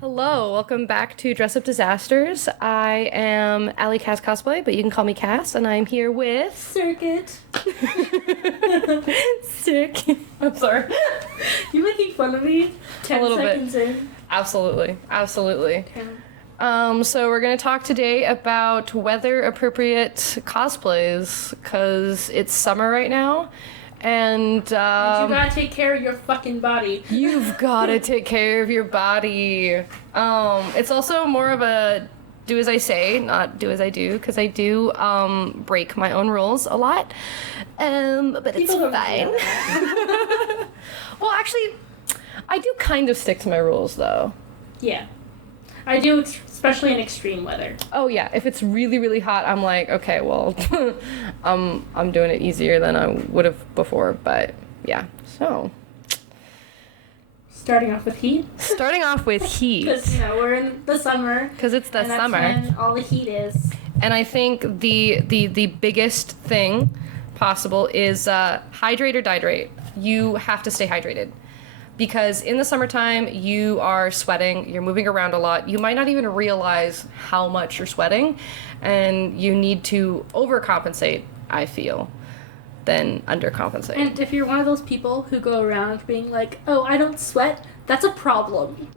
Hello, welcome back to Dress Up Disasters. I am Alycas Cosplay, but you can call me Cass, and I'm here with Circuit. Sick. I'm sorry. You making fun of me? 10 A little bit. seconds in. Absolutely, absolutely. Okay. So we're gonna talk today about weather-appropriate cosplays, cause it's summer right now, and And you gotta take care of your fucking body. you've gotta take care of your body. It's also more of a do as I say, not do as I do, because I do break my own rules a lot. But it's People don't do fine. that. Well, actually, I do kind of stick to my rules though. Yeah. I do, especially in extreme weather. Oh yeah, if it's really really hot, I'm like, okay, well, I'm doing it easier than I would have before. But yeah, so Starting off with heat. starting off with heat. Because, we're in the summer. Because it's the and that's summer. when all the heat is. And I think the biggest thing possible is hydrate or dihydrate. You have to stay hydrated. Because in the summertime, you are sweating, you're moving around a lot. You might not even realize how much you're sweating, and you need to overcompensate, I feel, than undercompensate. And if you're one of those people who go around being like, oh, I don't sweat, that's a problem.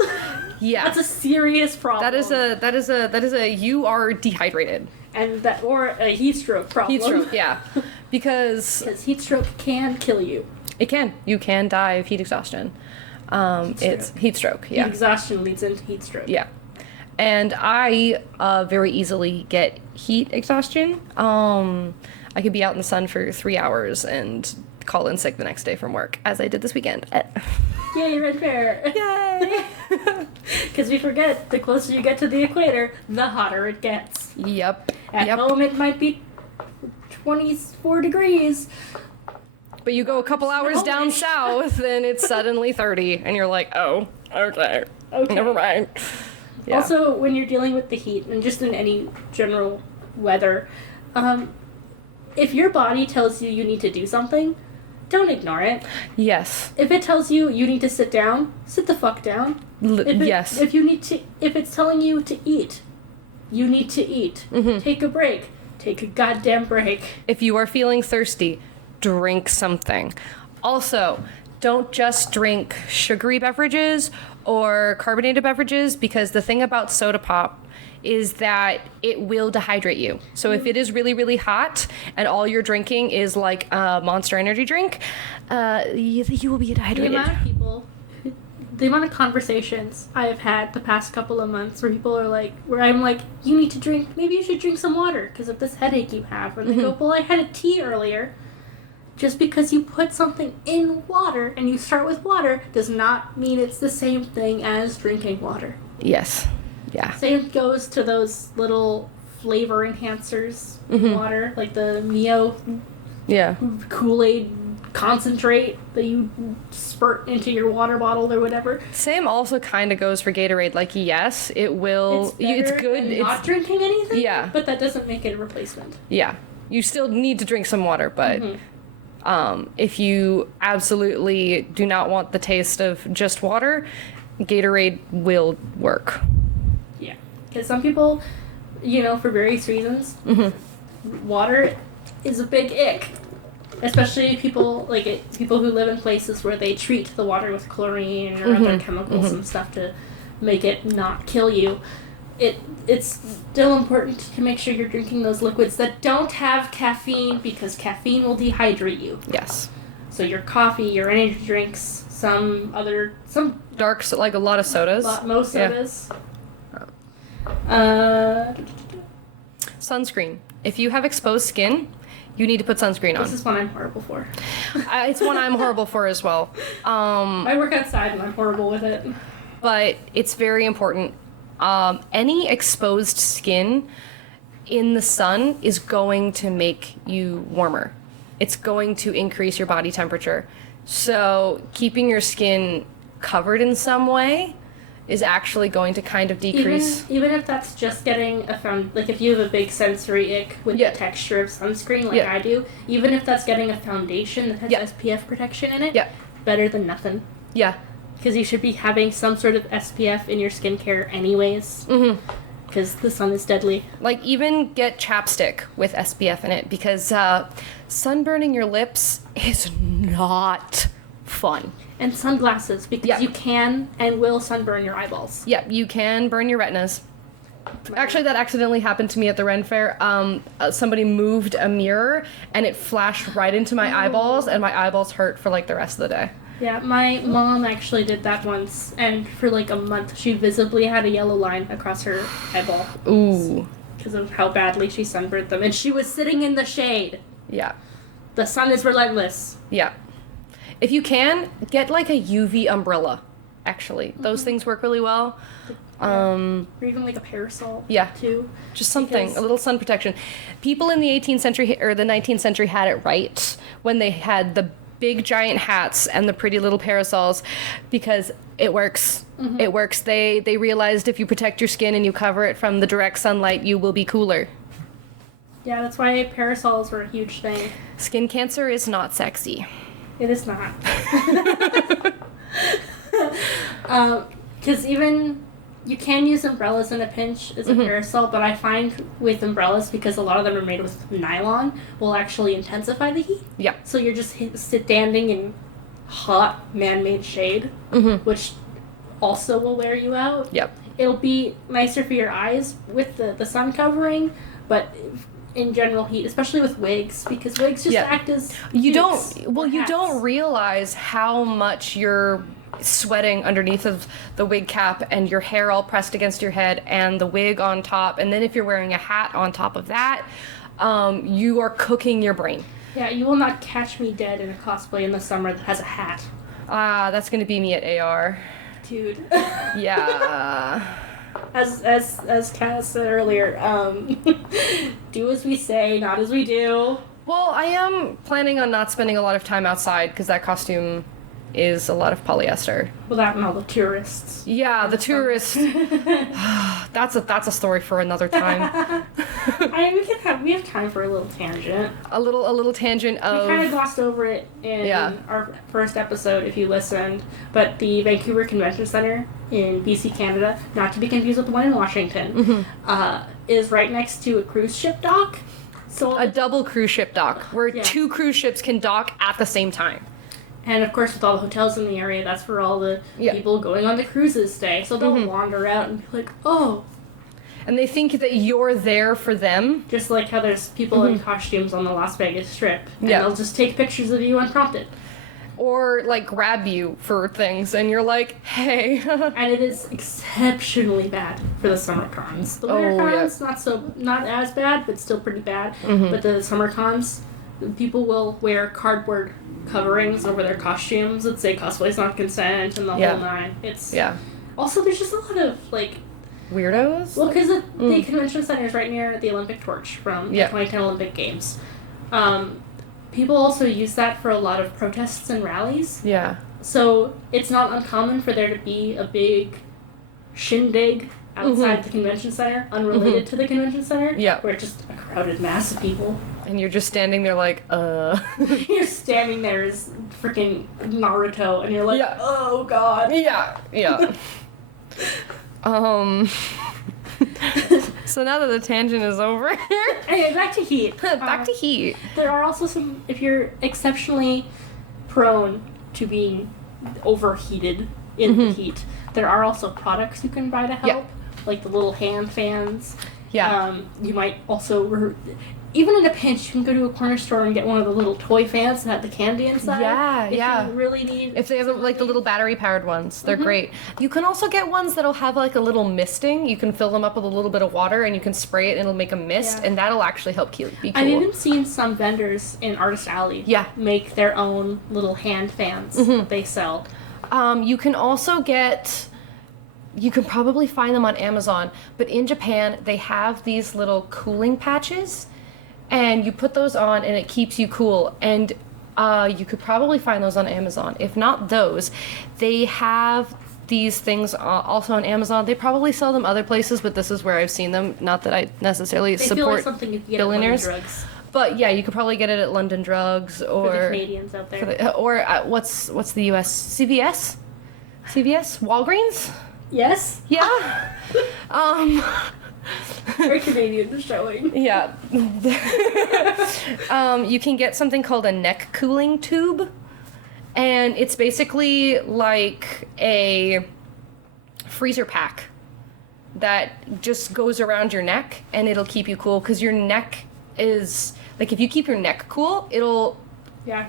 Yeah. That's a serious problem. That is a you are dehydrated. And that, or a heat stroke problem. Heat stroke, yeah. Because Because heat stroke can kill you. it can. You can die of heat exhaustion. It's heat stroke, yeah. Heat exhaustion leads into heat stroke. Yeah. And I very easily get heat exhaustion. I could be out in the sun for 3 hours and call in sick the next day from work, as I did this weekend. Yay, red bear. Yay! Because we forget, the closer you get to the equator, the hotter it gets. Yep. At Yep. home, it might be 24 degrees. But you go a couple hours down south and it's suddenly 30, and you're like, oh, okay. Okay. Never mind. Yeah. Also, when you're dealing with the heat, and just in any general weather, if your body tells you you need to do something, don't ignore it. Yes. If it tells you you need to sit down, sit the fuck down. Yes. If it's telling you to eat, you need to eat. Mm-hmm. Take a break. Take a goddamn break. If you are feeling thirsty, drink something. Also, don't just drink sugary beverages or carbonated beverages, because the thing about soda pop is that it will dehydrate you. So if it is really, really hot and all you're drinking is like a Monster Energy drink, you will be dehydrated. The amount of conversations I have had the past couple of months where people are like, where I'm like, you need to drink, maybe you should drink some water because of this headache you have. And they go, well, I had a tea earlier. Just because you put something in water and you start with water does not mean it's the same thing as drinking water. Yes. Yeah. Same goes to those little flavor enhancers in water, like the Mio Yeah. Kool-Aid concentrate that you spurt into your water bottle or whatever. Same also kind of goes for Gatorade. Like, yes, it will. It's good. Than not drinking anything. Yeah. But that doesn't make it a replacement. Yeah. You still need to drink some water, but if you absolutely do not want the taste of just water, Gatorade will work. Yeah. Because some people, for various reasons, water is a big ick. Especially people who live in places where they treat the water with chlorine or other chemicals and stuff to make it not kill you. It's still important to make sure you're drinking those liquids that don't have caffeine, because caffeine will dehydrate you. Yes. So your coffee, your energy drinks, some Dark, like a lot of sodas. most sodas. Sunscreen. If you have exposed skin, you need to put sunscreen on. This is one I'm horrible for. It's one I'm horrible for as well. I work outside and I'm horrible with it. But it's very important. Any exposed skin in the sun is going to make you warmer. It's going to increase your body temperature. So keeping your skin covered in some way is actually going to kind of decrease. Even if that's just getting if you have a big sensory ick with the texture of sunscreen like I do, even if that's getting a foundation that has SPF protection in it, better than nothing. Yeah. Because you should be having some sort of SPF in your skincare anyways. Because the sun is deadly. Like, even get chapstick with SPF in it, because sunburning your lips is not fun. And sunglasses, because you can and will sunburn your eyeballs. Yeah, you can burn your retinas. Actually, that accidentally happened to me at the Ren Fair. Somebody moved a mirror, and it flashed right into my eyeballs, and my eyeballs hurt for, like, the rest of the day. Yeah, my mom actually did that once, and for like a month, she visibly had a yellow line across her eyeball. Ooh. Because of how badly she sunburned them. And she was sitting in the shade. Yeah. The sun is relentless. Yeah. If you can, get like a UV umbrella, actually. Those things work really well. Or even like a parasol. Yeah. Too. Just something, a little sun protection. People in the 18th century or the 19th century had it right when they had the big giant hats and the pretty little parasols, because it works. It works. They realized if you protect your skin and you cover it from the direct sunlight, you will be cooler. Yeah, that's why parasols were a huge thing. Skin cancer is not sexy. It is not. Because even you can use umbrellas in a pinch as a parasol, but I find with umbrellas, because a lot of them are made with nylon, will actually intensify the heat. Yeah. So you're just standing in hot man-made shade, which also will wear you out. Yep. It'll be nicer for your eyes with the sun covering, but in general heat, especially with wigs, because wigs just act as you hats you don't realize how much you're sweating underneath of the wig cap and your hair all pressed against your head and the wig on top, and then if you're wearing a hat on top of that, you are cooking your brain. Yeah, you will not catch me dead in a cosplay in the summer that has a hat. That's gonna be me at AR. Dude. Yeah. As Kaz said earlier, do as we say, not as we do. Well, I am planning on not spending a lot of time outside because that costume is a lot of polyester. Well, that and all the tourists. Yeah, the tourists. That's a story for another time. I mean, we have time for a little tangent. A little tangent of. We kind of glossed over it in our first episode, if you listened. But the Vancouver Convention Center in BC, Canada, not to be confused with the one in Washington, is right next to a cruise ship dock. So a double cruise ship dock where two cruise ships can dock at the same time. And of course, with all the hotels in the area, that's where all the people going on the cruises stay. So they'll wander out and be like, oh. And they think that you're there for them. Just like how there's people in costumes on the Las Vegas Strip. And they'll just take pictures of you unprompted. Or, like, grab you for things, and you're like, hey. And it is exceptionally bad for the summer cons. The winter cons, not as bad, but still pretty bad. But the summer cons, people will wear cardboard coverings over their costumes that say cosplay's not consent and the whole nine. It's also there's just a lot of like weirdos. Well, because the convention center is right near the Olympic torch from the 2010 Olympic Games. People also use that for a lot of protests and rallies. Yeah. So it's not uncommon for there to be a big shindig outside the convention center, unrelated to the convention center, where it's just a crowded mass of people. And you're just standing there like, You're standing there as freaking Naruto, and you're like, oh god. Yeah. So now that the tangent is over. Anyway, back to heat. Back to heat. There are also some, if you're exceptionally prone to being overheated in the heat, there are also products you can buy to help, like the little hand fans. Yeah. You might also, even in a pinch, you can go to a corner store and get one of the little toy fans that have the candy inside. If you really need. If they have like the little battery powered ones, they're great. You can also get ones that'll have like a little misting. You can fill them up with a little bit of water and you can spray it and it'll make a mist, and that'll actually help be cool. I've even seen some vendors in Artist Alley make their own little hand fans that they sell. You can also get. You can probably find them on Amazon, but in Japan they have these little cooling patches. And you put those on, and it keeps you cool. And you could probably find those on Amazon. If not those, they have these things also on Amazon. They probably sell them other places, but this is where I've seen them. Not that I necessarily support feel like something you can get billionaires. At London Drugs. But yeah, you could probably get it at London Drugs or for the Canadians out there. Or what's the U.S. CVS? CVS? Walgreens? Yes. Yeah. Very Canadian showing. Yeah. You can get something called a neck cooling tube, and it's basically like a freezer pack that just goes around your neck, and it'll keep you cool, because your neck is, like, if you keep your neck cool, it'll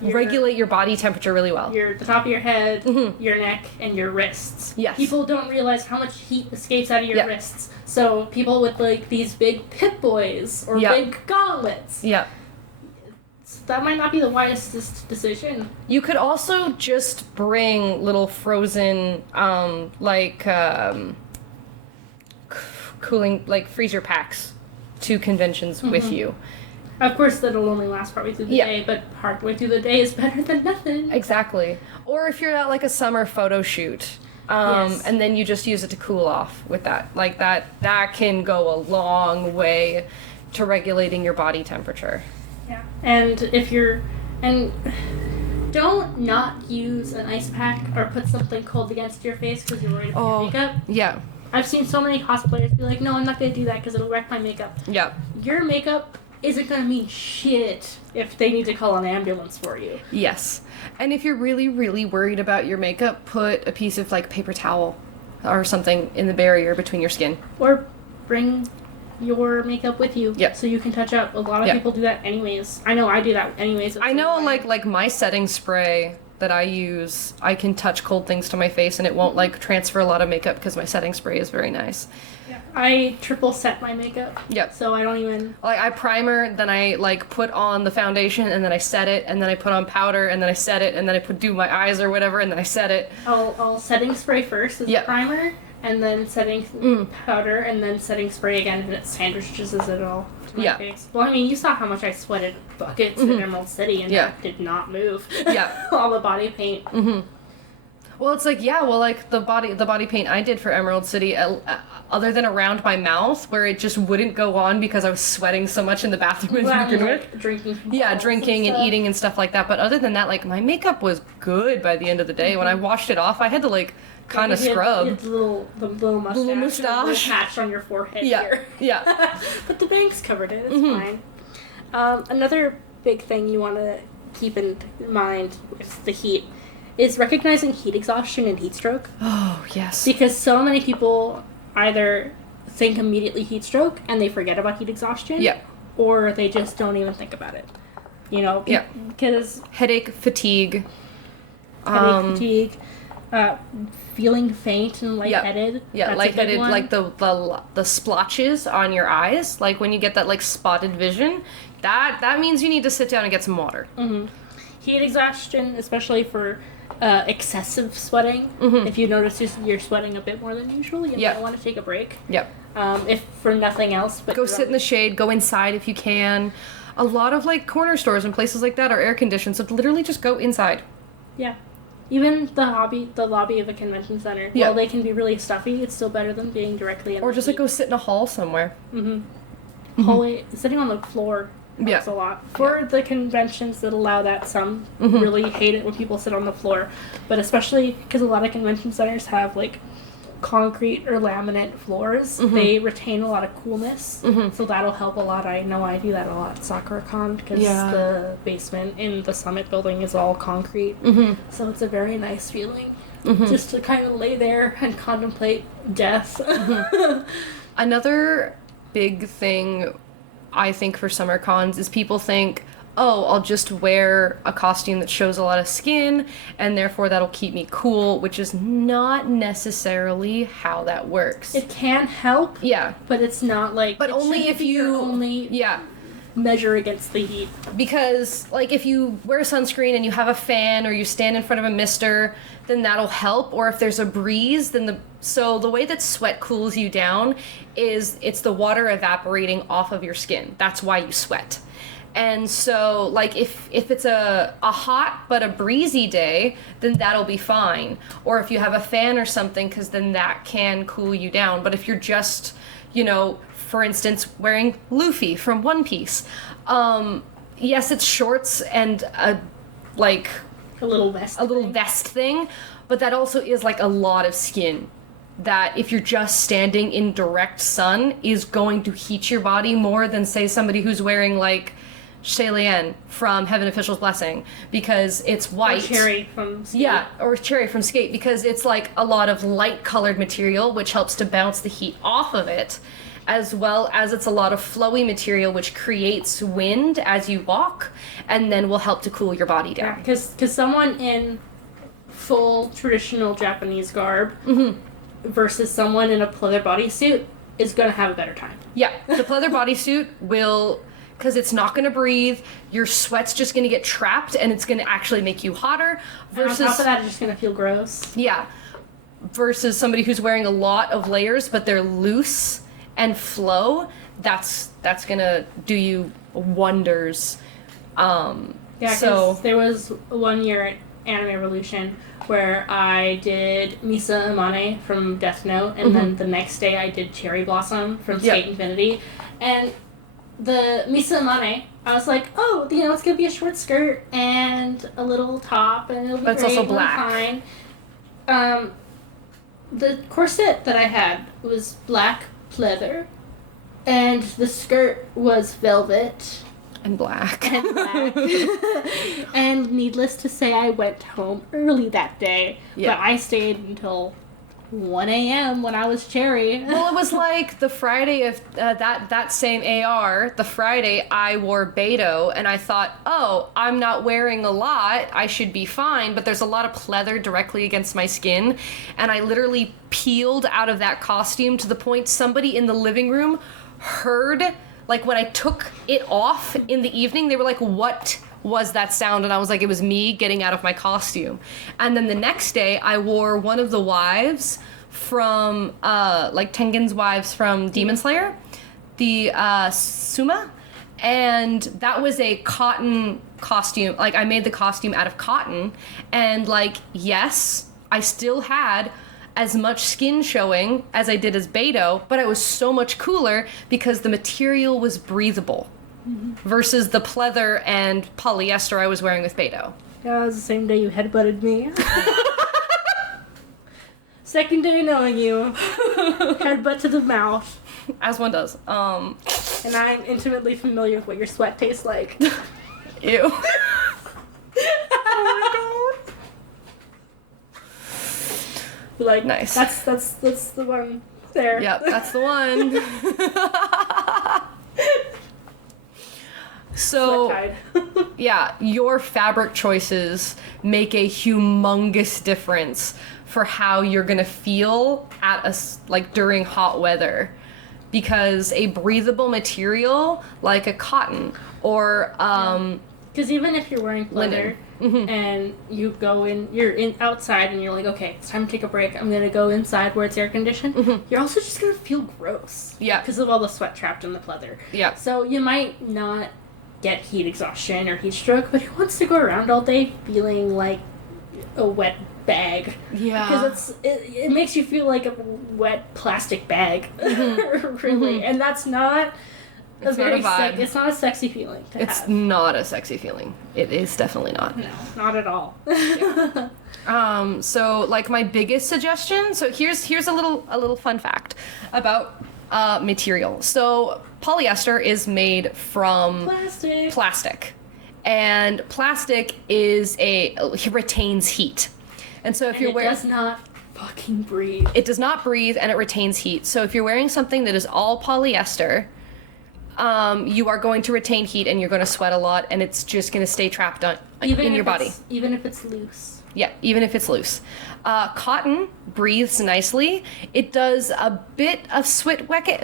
regulate your body temperature really well. The top of your head, your neck, and your wrists. Yes. People don't realize how much heat escapes out of your wrists. So people with, like, these big Pip Boys or big gauntlets. Yeah. So that might not be the wisest decision. You could also just bring little frozen, cooling, like, freezer packs to conventions with you. Of course, that'll only last partway through the day, but partway through the day is better than nothing. Exactly. Or if you're at, like, a summer photo shoot, and then you just use it to cool off with that. Like, that can go a long way to regulating your body temperature. Yeah. And don't not use an ice pack or put something cold against your face because you're worried about your makeup. Yeah. I've seen so many cosplayers be like, no, I'm not going to do that because it'll wreck my makeup. Yeah. Your makeup isn't going to mean shit if they need to call an ambulance for you. Yes. And if you're really, really worried about your makeup, put a piece of, like, paper towel or something in the barrier between your skin. Or bring your makeup with you so you can touch up. A lot of people do that anyways. I know I do that anyways. I know, like my setting spray that I use, I can touch cold things to my face and it won't, like, transfer a lot of makeup because my setting spray is very nice. Yeah. I triple set my makeup. Yep. So I don't even... Like, I primer, then I, like, put on the foundation, and then I set it, and then I put on powder, and then I set it, and then I do my eyes or whatever, and then I set it. I'll setting spray first as a primer, and then setting powder, and then setting spray again, and it sandwiches it all to my face. Well, I mean, you saw how much I sweated buckets in Emerald City, and that did not move. Yeah. All the body paint. Well, it's like, like the body paint I did for Emerald City, other than around my mouth, where it just wouldn't go on because I was sweating so much in the bathroom to begin with. Drinking and eating and stuff like that. But other than that, like, my makeup was good by the end of the day. When I washed it off, I had to, like, kind of scrub. The little mustache. The patch on your forehead here. Yeah. But the bangs covered it. It's fine. Another big thing you want to keep in mind with the heat is recognizing heat exhaustion and heat stroke. Oh, yes. Because so many people either think immediately heat stroke and they forget about heat exhaustion. Yeah. Or they just don't even think about it. You know? Yeah. Because... Headache, fatigue. Feeling faint and lightheaded. Yeah, lightheaded, like the splotches on your eyes. Like, when you get that, like, spotted vision, that means you need to sit down and get some water. Heat exhaustion, especially for... excessive sweating. If you notice you're sweating a bit more than usual, you might want to take a break. Yep. If for nothing else, but go sit in the shade. Go inside if you can. A lot of, like, corner stores and places like that are air conditioned, so literally just go inside. Yeah. Even the lobby of a convention center. While they can be really stuffy, it's still better than being directly in. Or just, like, go sit in a hall somewhere. Hallway, sitting on the floor. Helps a lot. For the conventions that allow that, some really hate it when people sit on the floor. But especially because a lot of convention centers have, like, concrete or laminate floors, they retain a lot of coolness. So that'll help a lot. I know I do that a lot at SoccerCon because the basement in the Summit building is all concrete. So it's a very nice feeling just to kind of lay there and contemplate death. Another big thing I think for summer cons is people think, oh, I'll just wear a costume that shows a lot of skin and therefore that'll keep me cool, which is not necessarily how that works. It can help. Yeah. But it's not like... But only if you... measure against the heat. Because, like, if you wear sunscreen and you have a fan or you stand in front of a mister, then that'll help. Or if there's a breeze, then So the way that sweat cools you down is it's the water evaporating off of your skin. That's why you sweat. And so, like, if it's a hot but a breezy day, then that'll be fine. Or if you have a fan or something, because then that can cool you down. But if you're just, you know, for instance, wearing Luffy from One Piece, yes, it's shorts and a little vest thing, but that also is like a lot of skin that if you're just standing in direct sun is going to heat your body more than, say, somebody who's wearing like Shaylien from Heaven Official's Blessing, because it's white. Or Cherry from Skate. Yeah, or Cherry from Skate, because it's like a lot of light colored material which helps to bounce the heat off of it, as well as it's a lot of flowy material which creates wind as you walk and then will help to cool your body down. Yeah, because someone in full traditional Japanese garb versus someone in a pleather bodysuit is going to have a better time. Yeah, the pleather bodysuit will, because it's not going to breathe, your sweat's just going to get trapped and it's going to actually make you hotter. Versus, and on top of that, it's just going to feel gross. Yeah, versus somebody who's wearing a lot of layers but they're loose and flow, that's going to do you wonders. So there was one year at Anime Revolution where I did Misa Amane from Death Note, and then the next day I did Cherry Blossom from Skate Infinity. And the Misa Amane, I was like, oh, you know, it's going to be a short skirt and a little top, and it'll be but great, it's also black. Fine. The corset that I had was black pleather, and the skirt was velvet. And black. And needless to say, I went home early that day. Yeah. But I stayed until 1 a.m. when I was Cherry. Well, it was like the Friday of that same AR, the Friday I wore Beto, and I thought, oh, I'm not wearing a lot, I should be fine, but there's a lot of pleather directly against my skin, and I literally peeled out of that costume to the point somebody in the living room heard, like when I took it off in the evening, they were like, what was that sound? And I was like, it was me getting out of my costume. And then the next day I wore one of the wives from like Tengen's wives from Demon Slayer, the Suma, and that was a cotton costume. Like I made the costume out of cotton, and like, yes, I still had as much skin showing as I did as Beto, but I was so much cooler because the material was breathable versus the pleather and polyester I was wearing with Beto. Yeah, it was the same day you headbutted me. Second day knowing you. Headbutt to the mouth. As one does. And I'm intimately familiar with what your sweat tastes like. Ew. Oh my god. Like, nice. That's the one there. Yep, that's the one. So, yeah, your fabric choices make a humongous difference for how you're gonna feel like during hot weather, because a breathable material like a cotton or because even if you're wearing leather and you're outside and you're like, okay, it's time to take a break, I'm gonna go inside where it's air conditioned, you're also just gonna feel gross. Yeah. Because of all the sweat trapped in the pleather. Yeah. So you might not get heat exhaustion or heat stroke, but who wants to go around all day feeling like a wet bag? Yeah. Because it makes you feel like a wet plastic bag. Really. And that's not it's not a sexy feeling to have. It's not a sexy feeling. It is definitely not. No, not at all. Yeah. So like my biggest suggestion, so here's a little fun fact about material. So polyester is made from plastic. And plastic retains heat. And so if you're wearing, it does not fucking breathe. It does not breathe, and it retains heat. So if you're wearing something that is all polyester, you are going to retain heat and you're going to sweat a lot, and it's just going to stay trapped in your body. Even if it's loose. Yeah, even if it's loose. Cotton breathes nicely. It does a bit of sweat wicking.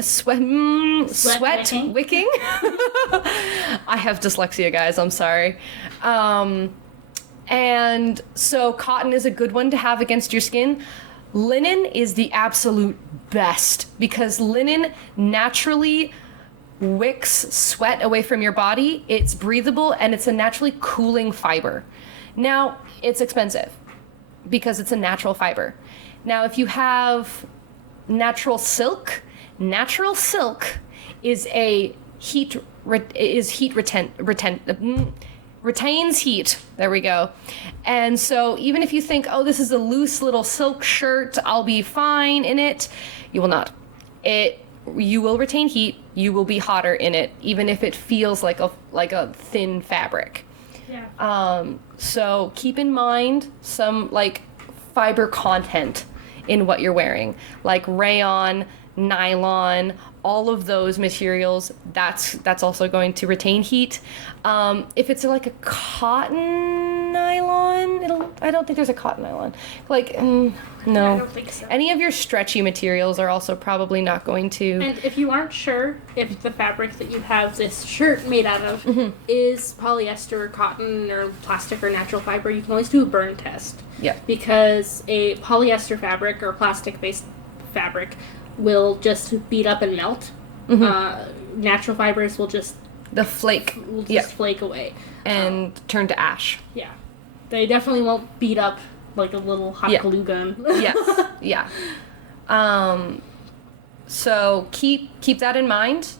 I have dyslexia, guys. I'm sorry. And so cotton is a good one to have against your skin. Linen is the absolute best because linen naturally wicks sweat away from your body. It's breathable and it's a naturally cooling fiber. Now, it's expensive because it's a natural fiber. Now, if you have natural silk retains heat. There we go. And so even if you think, oh, this is a loose little silk shirt, I'll be fine in it, you will not. You will retain heat. You will be hotter in it, even if it feels like a thin fabric. Yeah. So keep in mind some like fiber content in what you're wearing, like rayon, nylon, all of those materials. That's also going to retain heat. If it's like a cotton nylon, I don't think there's a cotton nylon. Like no, I don't think so. Any of your stretchy materials are also probably not going to. And if you aren't sure if the fabric that you have this shirt made out of is polyester or cotton or plastic or natural fiber, you can always do a burn test. Yeah. Because a polyester fabric or plastic-based fabric will just beat up and melt. Natural fibers will just flake away and turn to ash. Yeah, they definitely won't beat up like a little hot glue gun. Yes, yeah. So keep that in mind.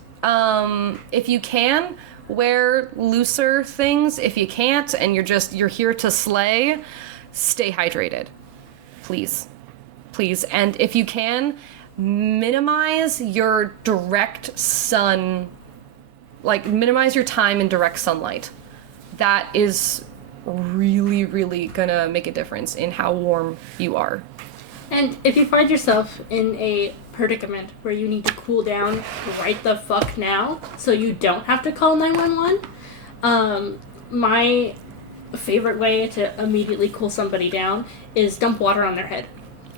If you can, wear looser things. If you can't, and you're here to slay, stay hydrated, please. And if you can, minimize your direct sun, like minimize your time in direct sunlight. That is really, really gonna make a difference in how warm you are. And if you find yourself in a predicament where you need to cool down right the fuck now so you don't have to call 911, my favorite way to immediately cool somebody down is dump water on their head.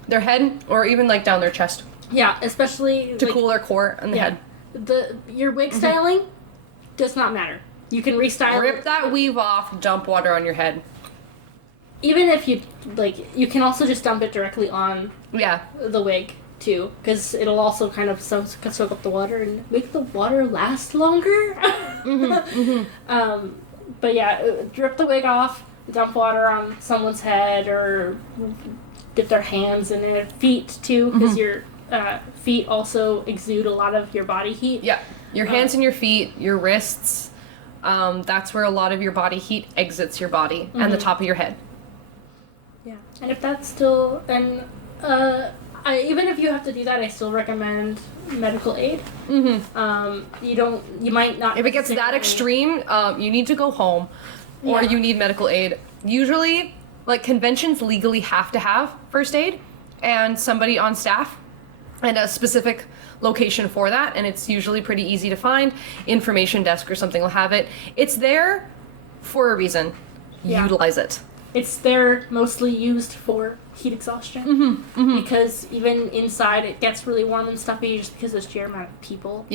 Their head, or even like down their chest. Yeah, especially to cool their core and the head. Your wig styling does not matter. You can restyle. Rip that weave off, dump water on your head. Even if you you can also just dump it directly on the wig too, because it'll also kind of soak up the water and make the water last longer. But yeah, drip the wig off, dump water on someone's head, or dip their hands in it. Feet too, because your feet also exude a lot of your body heat. Yeah, your hands and your feet, your wrists. That's where a lot of your body heat exits your body, and the top of your head. Yeah, and if that's still, and even if you have to do that, I still recommend medical aid. You might not. If it gets that extreme, you need to go home, or you need medical aid. Usually, like conventions legally have to have first aid, and somebody on staff, and a specific location for that, and it's usually pretty easy to find. Information desk or something will have it. It's there for a reason. Utilize it. It's there mostly used for heat exhaustion, because even inside it gets really warm and stuffy just because of the sheer amount of people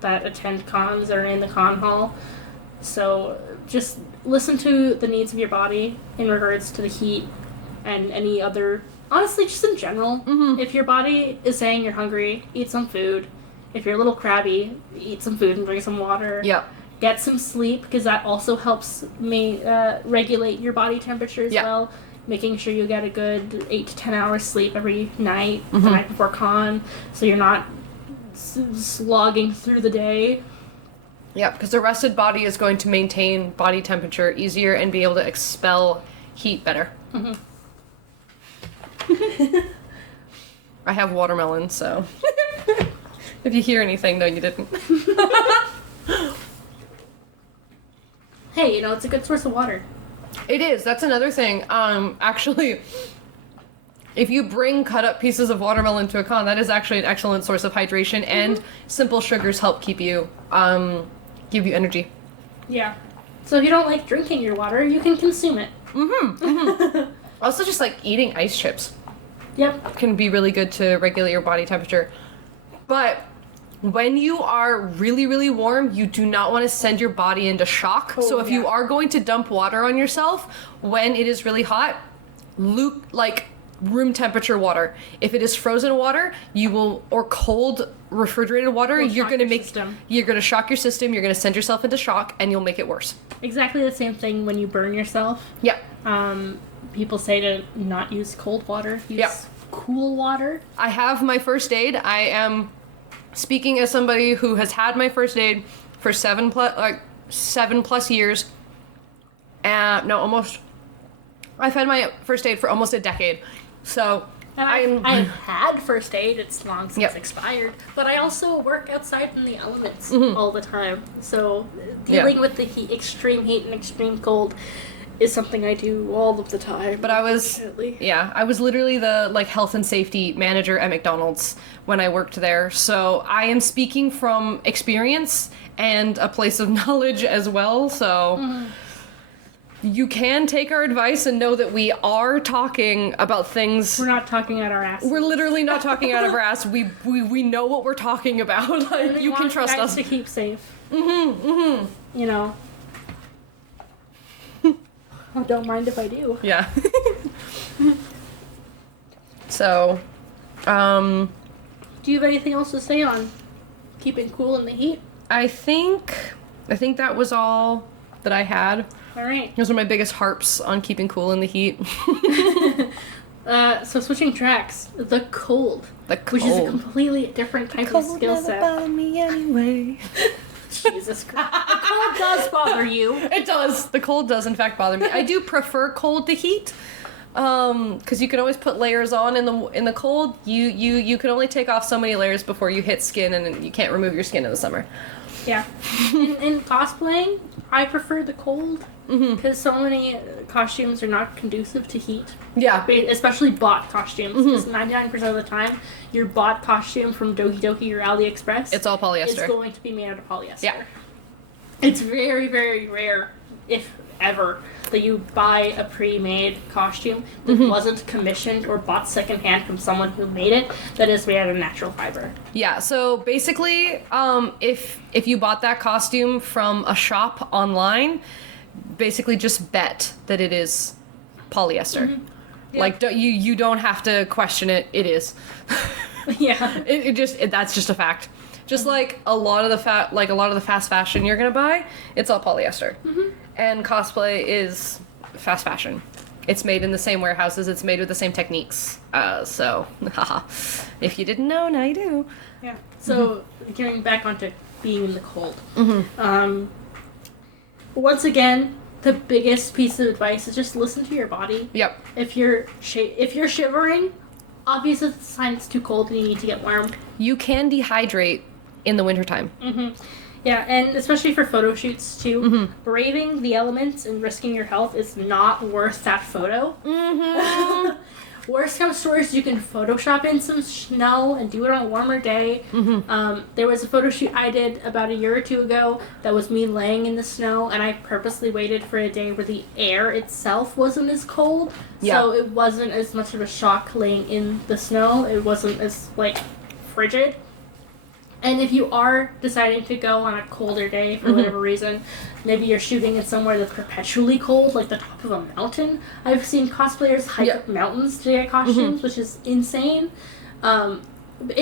that attend cons or in the con hall. So just listen to the needs of your body in regards to the heat and any other. Honestly, just in general, if your body is saying you're hungry, eat some food. If you're a little crabby, eat some food and drink some water. Yep. Get some sleep, because that also helps regulate your body temperature as well. Making sure you get a good 8 to 10 hours sleep every night, the night before con, so you're not slogging through the day. Yeah, because the rested body is going to maintain body temperature easier and be able to expel heat better. I have watermelon, so if you hear anything, no, you didn't. Hey, it's a good source of water. It is. That's another thing. Actually, if you bring cut up pieces of watermelon to a con, that is actually an excellent source of hydration, and simple sugars help keep you, give you energy. Yeah. So if you don't like drinking your water, you can consume it. Also, just like eating ice chips. Yep. Can be really good to regulate your body temperature. But when you are really, really warm, you do not want to send your body into shock. So if you are going to dump water on yourself when it is really hot, room temperature water. If it is frozen water, you will, or cold refrigerated water, you're going to shock your system, you're going to send yourself into shock, and you'll make it worse. Exactly the same thing when you burn yourself. Yeah. People say to not use cold water, use cool water. I have my first aid. I am speaking as somebody who has had my first aid for 7+ years. No, almost. I've had my first aid for almost a decade. So I've had first aid. It's long since expired. But I also work outside in the elements all the time. So dealing with the heat, extreme heat and extreme cold is something I do all of the time. But I was literally the like health and safety manager at McDonald's when I worked there. So I am speaking from experience and a place of knowledge as well. So you can take our advice and know that we are talking about things. We're not talking out our ass. We're literally not talking out of our ass. We know what we're talking about. Like, you can trust us to keep safe. You know. I don't mind if I do. Yeah. So, do you have anything else to say on keeping cool in the heat? I think that was all that I had. All right. Those are my biggest harps on keeping cool in the heat. So switching tracks, the cold. Which is a completely different type of skill set. Never bothered me anyway. Jesus Christ. The cold does bother you. It does. The cold does, in fact, bother me. I do prefer cold to heat. Because you can always put layers on in the cold. You can only take off so many layers before you hit skin, and you can't remove your skin in the summer. Yeah. In cosplaying, I prefer the cold. Because so many costumes are not conducive to heat. Yeah. Especially bought costumes. Because 99% of the time, your bought costume from Doki Doki or AliExpress... It's all polyester. It's going to be made out of polyester. Yeah. It's very, very rare, if ever, that you buy a pre-made costume that wasn't commissioned or bought secondhand from someone who made it that is made out of natural fiber. Yeah, so basically, if you bought that costume from a shop online... basically just bet that it is polyester. Yeah. Like you don't have to question it. It is. Yeah. That's just a fact. Just like a lot of the fast fashion you're gonna buy, it's all polyester. And cosplay is fast fashion. It's made in the same warehouses. It's made with the same techniques. So, haha. If you didn't know, now you do. Yeah. So getting back onto being in the cold. Once again, the biggest piece of advice is just listen to your body. Yep. If you're shivering, obviously it's a sign it's too cold and you need to get warm. You can dehydrate in the wintertime. Yeah, and especially for photo shoots too. Braving the elements and risking your health is not worth that photo. Worst comes to worst, you can Photoshop in some snow and do it on a warmer day. There was a photo shoot I did about a year or two ago that was me laying in the snow, and I purposely waited for a day where the air itself wasn't as cold, so it wasn't as much of a shock laying in the snow. It wasn't as, like, frigid. And if you are deciding to go on a colder day for whatever reason, maybe you're shooting in somewhere that's perpetually cold, like the top of a mountain. I've seen cosplayers hike up mountains to get costumes, which is insane. In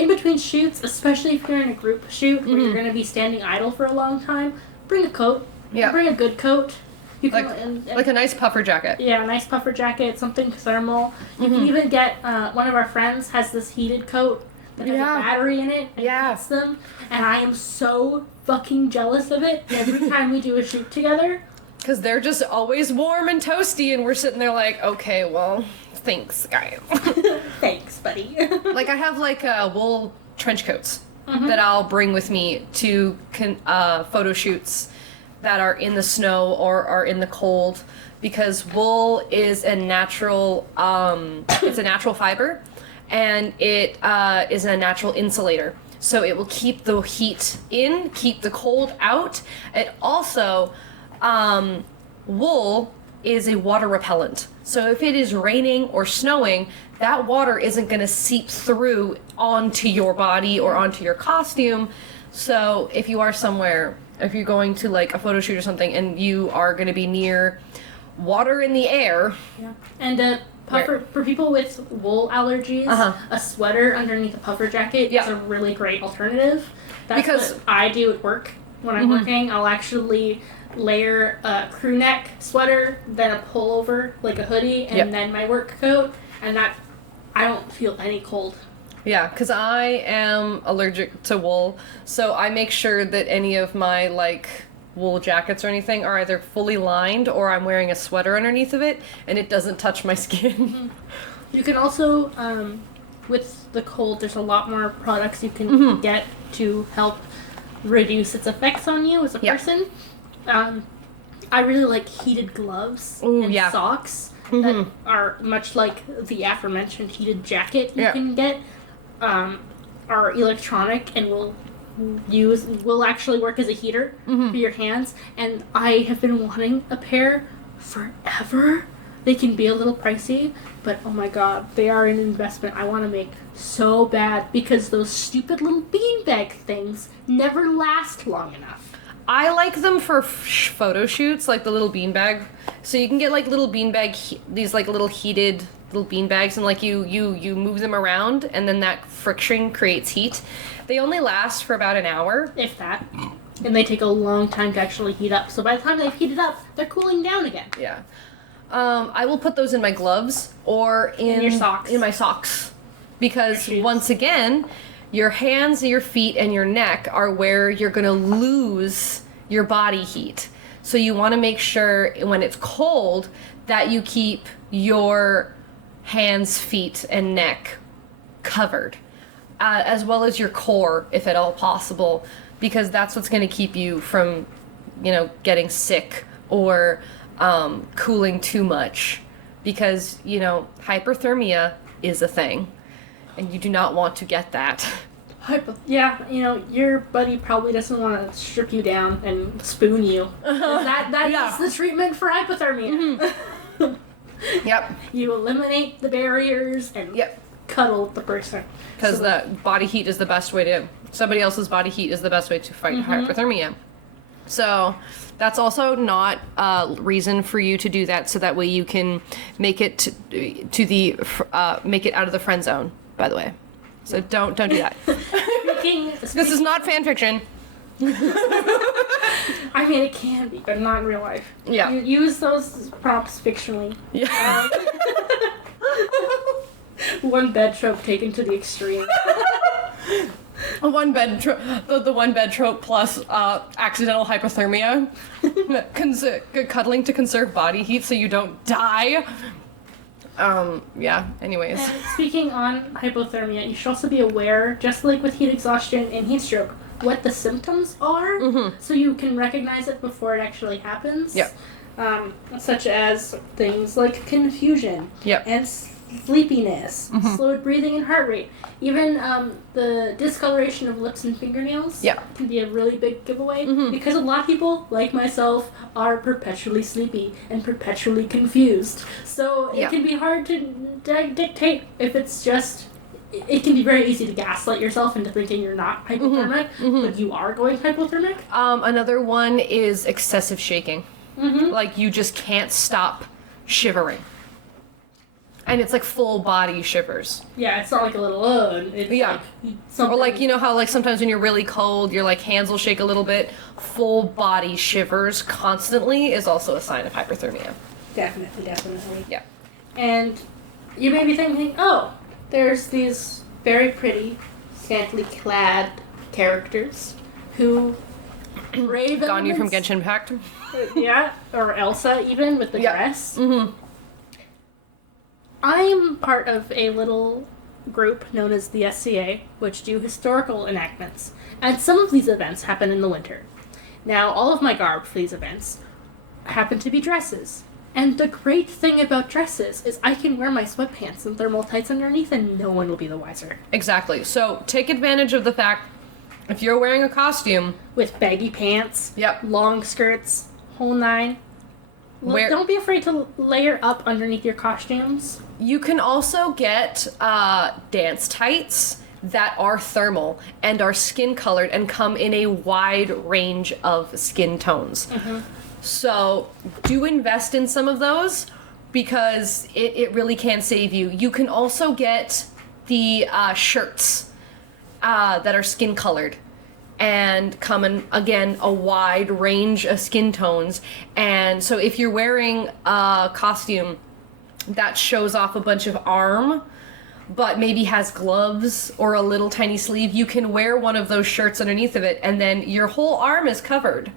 between shoots, especially if you're in a group shoot where you're going to be standing idle for a long time, bring a coat. Yeah. Bring a good coat. You can, like a nice puffer jacket. Yeah, a nice puffer jacket, something thermal. You can even get, one of our friends has this heated coat that has a battery in it and heats them, and I am so fucking jealous of it every time we do a shoot together. Because they're just always warm and toasty, and we're sitting there like, okay, well, thanks, guys. Thanks, buddy. Like, I have, like, wool trench coats that I'll bring with me to photo shoots that are in the snow or are in the cold, because wool is a natural, it's a natural fiber. And it is a natural insulator. So it will keep the heat in, keep the cold out. And also, wool is a water repellent. So if it is raining or snowing, that water isn't going to seep through onto your body or onto your costume. So if you are somewhere, if you're going to like a photo shoot or something, and you are going to be near water in the air. Yeah. And for people with wool allergies, a sweater underneath a puffer jacket is a really great alternative. That's what I do at work when I'm working. I'll actually layer a crew neck sweater, then a pullover, like a hoodie, and then my work coat, and that I don't feel any cold. Yeah, because I am allergic to wool, so I make sure that any of my, like, wool jackets or anything are either fully lined or I'm wearing a sweater underneath of it and it doesn't touch my skin. You can also, with the cold, there's a lot more products you can get to help reduce its effects on you as a person. I really like heated gloves and socks that are much like the aforementioned heated jacket you can get. Are electronic and will actually work as a heater for your hands. And I have been wanting a pair forever. They can be a little pricey, but oh my god, they are an investment I want to make so bad because those stupid little beanbag things never last long enough. I like them for photo shoots, like the little beanbag. So you can get like little beanbag, these like little heated little beanbags, and like you move them around, and then that friction creates heat. They only last for about an hour, if that, and they take a long time to actually heat up. So by the time they've heated up, they're cooling down again. Yeah. I will put those in my gloves or in your socks. In my socks, because once again, your hands, your feet, and your neck are where you're going to lose your body heat. So you want to make sure when it's cold that you keep your hands, feet, and neck covered, as well as your core, if at all possible, because that's what's going to keep you from, getting sick or cooling too much, because, hyperthermia is a thing. And you do not want to get that. Yeah, your buddy probably doesn't want to strip you down and spoon you. That is the treatment for hypothermia. Yep. You eliminate the barriers and cuddle the person. Because the body heat is the best way to... Somebody else's body heat is the best way to fight hypothermia. So that's also not a reason for you to do that, so that way you can make it make it out of the friend zone, by the way. So don't do that. This is not fan fiction. I mean, it can be, but not in real life. Yeah. You use those prompts fictionally. Yeah. One bed trope taken to the extreme. The one bed trope plus accidental hypothermia. Cuddling to conserve body heat so you don't die. Anyways. And speaking on hypothermia, you should also be aware, just like with heat exhaustion and heat stroke, what the symptoms are, so you can recognize it before it actually happens. Yep. Such as things like confusion and sleepiness, slowed breathing and heart rate. Even the discoloration of lips and fingernails can be a really big giveaway, because a lot of people, like myself, are perpetually sleepy and perpetually confused. So it can be hard to dictate if it's just... It can be very easy to gaslight yourself into thinking you're not hypothermic, but you are going hypothermic. Another one is excessive shaking. Like, you just can't stop shivering. And it's like full body shivers. Yeah, it's not like a little, it's like something. Or like, how like sometimes when you're really cold, your like hands will shake a little bit. Full body shivers constantly is also a sign of hyperthermia. Definitely. Yeah. And you may be thinking, oh, there's these very pretty, scantily clad characters who brave Ganyu from elements. Genshin Impact. Yeah, or Elsa even with the dress. I'm part of a little group known as the SCA, which do historical enactments. And some of these events happen in the winter. Now, all of my garb for these events happen to be dresses. And the great thing about dresses is I can wear my sweatpants and thermal tights underneath and no one will be the wiser. Exactly. So take advantage of the fact, if you're wearing a costume... With baggy pants, long skirts, whole nine. Don't be afraid to layer up underneath your costumes. You can also get dance tights that are thermal and are skin colored and come in a wide range of skin tones. So do invest in some of those, because it really can save you. You can also get the shirts that are skin colored and come in, again, a wide range of skin tones. And so if you're wearing a costume that shows off a bunch of arm, but maybe has gloves or a little tiny sleeve, you can wear one of those shirts underneath of it, and then your whole arm is covered.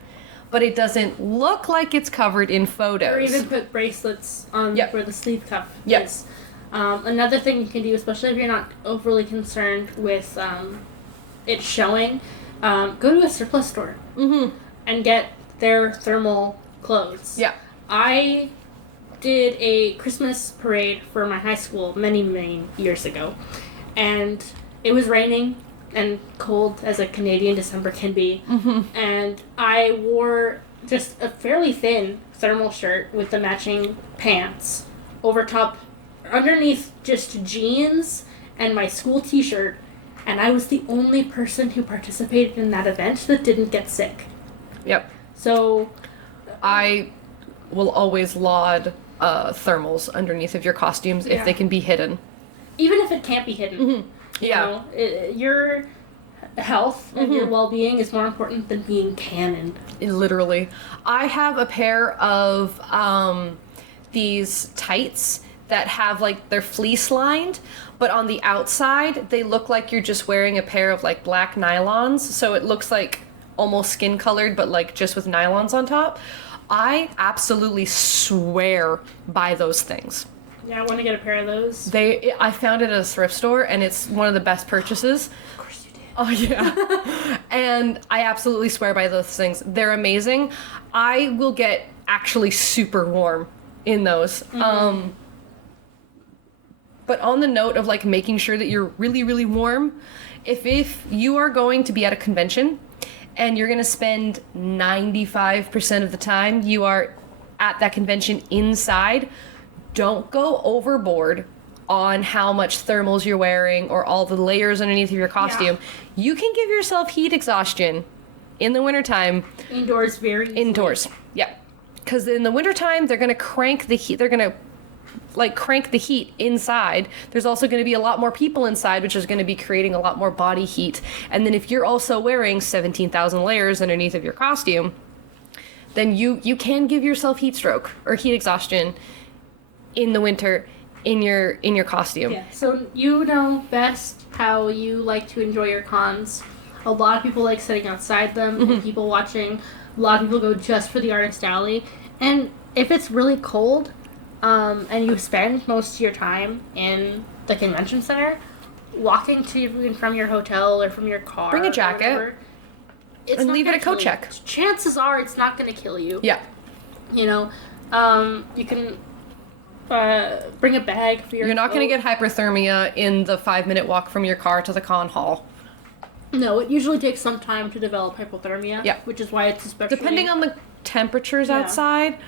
but it doesn't look like it's covered in photos. Or even put bracelets on where the sleeve cuff is. Another thing you can do, especially if you're not overly concerned with it showing, go to a surplus store and get their thermal clothes. Yeah. I did a Christmas parade for my high school many, many years ago, and it was raining and cold as a Canadian December can be, and I wore just a fairly thin thermal shirt with the matching pants underneath just jeans and my school t-shirt, and I was the only person who participated in that event that didn't get sick. Yep. So I will always laud thermals underneath of your costumes if they can be hidden. Even if it can't be hidden. You know, your health and your well-being is more important than being canon. Literally. I have a pair of these tights that have, like, they're fleece lined, but on the outside they look like you're just wearing a pair of, like, black nylons, so it looks like almost skin colored, but, like, just with nylons on top. I absolutely swear by those things. Yeah, I want to get a pair of those. I found it at a thrift store, and it's one of the best purchases. Of course you did. Oh, yeah. And I absolutely swear by those things. They're amazing. I will get actually super warm in those. But on the note of, like, making sure that you're really, really warm, if you are going to be at a convention and you're going to spend 95% of the time you are at that convention inside, don't go overboard on how much thermals you're wearing or all the layers underneath of your costume. Yeah. You can give yourself heat exhaustion in the wintertime. Indoors, very easily. Indoors, yeah. Because in the wintertime, they're going to crank the heat. They're going to, like, crank the heat inside. There's also going to be a lot more people inside, which is going to be creating a lot more body heat. And then if you're also wearing 17,000 layers underneath of your costume, then you can give yourself heat stroke or heat exhaustion in the winter in your costume. Yeah, so you know best how you like to enjoy your cons. A lot of people like sitting outside them and people watching. A lot of people go just for the artist alley. And if it's really cold, and you spend most of your time in the convention center, walking to and from your hotel or from your car, bring a jacket and leave it at coat check. Chances are it's not going to kill you. Yeah. You know, you can bring a bag for your You're not going to get hyperthermia in the 5-minute walk from your car to the con hall. No, it usually takes some time to develop hypothermia. Yeah. Which is why it's especially... Depending on the temperatures outside,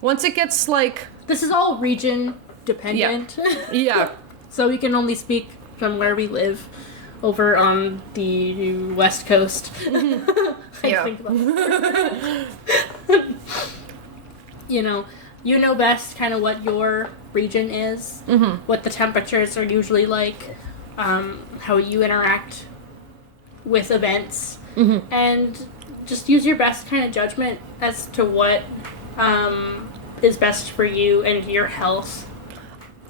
once it gets, like... This is all region dependent. Yeah. So we can only speak from where we live over on the West Coast. I think about that. You know best kind of what your region is, what the temperatures are usually like, how you interact with events, and just use your best kind of judgment as to what is best for you and your health.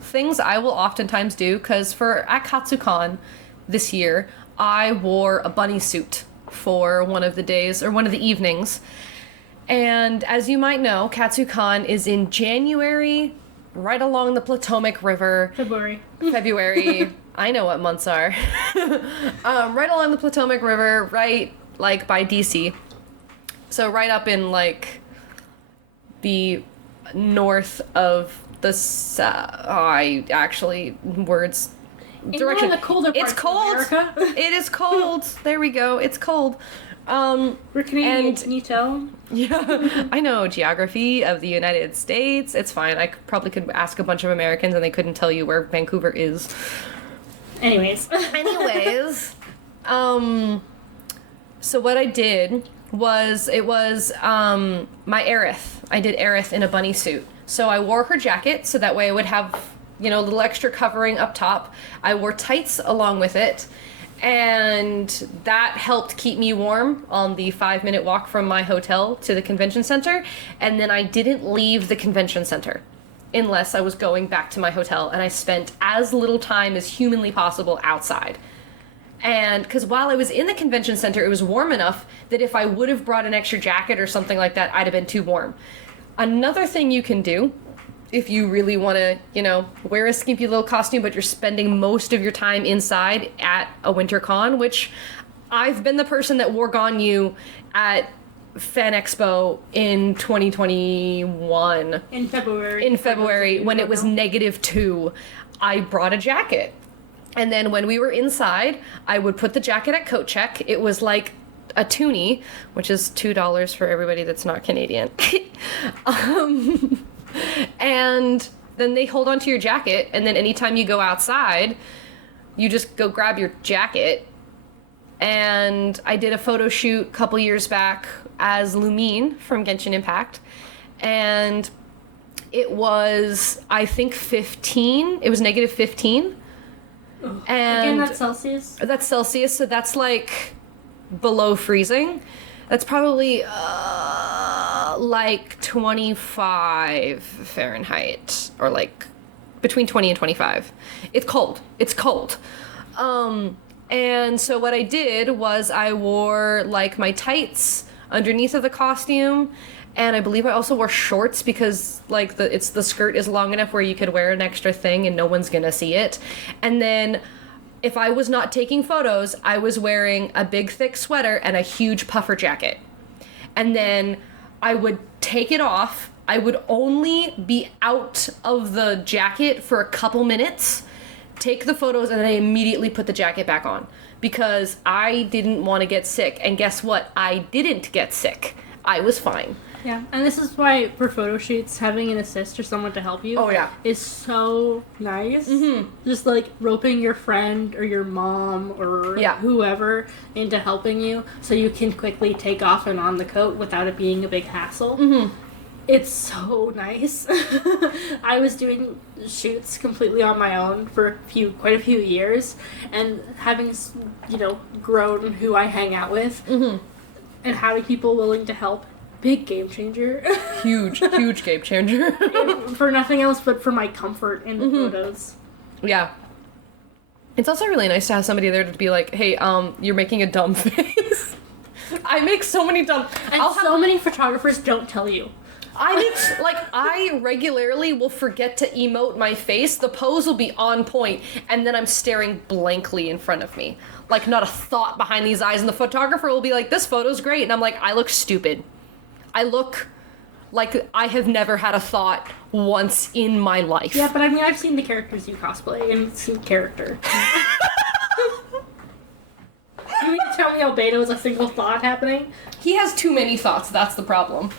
Things I will oftentimes do, because at KatsuCon this year, I wore a bunny suit for one of the days, or one of the evenings. And as you might know, KatsuCon is in January, right along the Potomac River. February. I know what months are. Right along the Potomac River, right, like, by DC. So right up in, like, the north of the direction. In the colder parts it's cold. Of America. It is cold. There we go. It's cold. We're Canadian, can you tell? Yeah, I know geography of the United States. It's fine. I probably could ask a bunch of Americans and they couldn't tell you where Vancouver is. Anyways. So what I did was, my Aerith. I did Aerith in a bunny suit. So I wore her jacket, so that way I would have, a little extra covering up top. I wore tights along with it, and that helped keep me warm on the 5-minute walk from my hotel to the convention center. And then I didn't leave the convention center unless I was going back to my hotel, and I spent as little time as humanly possible outside. And because while I was in the convention center, it was warm enough that if I would have brought an extra jacket or something like that, I'd have been too warm. Another thing you can do, if you really want to, you know, wear a skimpy little costume, but you're spending most of your time inside at a winter con, which I've been the person that wore Ganyu at Fan Expo in 2021. In February. In February, when it was -2, I brought a jacket. And then when we were inside, I would put the jacket at coat check. It was like a toonie, which is $2 for everybody that's not Canadian. And then they hold onto your jacket, and then anytime you go outside, you just go grab your jacket. And I did a photo shoot a couple years back as Lumine from Genshin Impact, and it was, I think, 15. It was -15. And And again, that's Celsius. that's Celsius, so that's like below freezing. That's probably like 25 Fahrenheit, or like between 20 and 25. It's cold. It's cold. And so what I did was I wore like my tights underneath of the costume, and I believe I also wore shorts because like the skirt is long enough where you could wear an extra thing and no one's gonna see it. And then if I was not taking photos, I was wearing a big thick sweater and a huge puffer jacket. And then I would take it off. I would only be out of the jacket for a couple minutes, take the photos, and then I immediately put the jacket back on because I didn't want to get sick. And guess what? I didn't get sick. I was fine. Yeah, and this is why for photo shoots, having an assist or someone to help you is so nice. Mm-hmm. Just like roping your friend or your mom or whoever into helping you so you can quickly take off and on the coat without it being a big hassle. Mm-hmm. It's so nice. I was doing shoots completely on my own for quite a few years, and having, you know, grown who I hang out with, and having people willing to help, big game changer. Huge game changer. For nothing else but for my comfort in the photos. Yeah. It's also really nice to have somebody there to be like, hey, you're making a dumb face. I make so many dumb... And many photographers don't tell you. I regularly will forget to emote my face. The pose will be on point, and then I'm staring blankly in front of me. Like, not a thought behind these eyes, and the photographer will be like, this photo's great, and I'm like, I look stupid. I look like I have never had a thought once in my life. Yeah, but I mean, I've seen the characters you cosplay, and it's in character. You mean to tell me Albedo is a single thought happening? He has too many thoughts, that's the problem.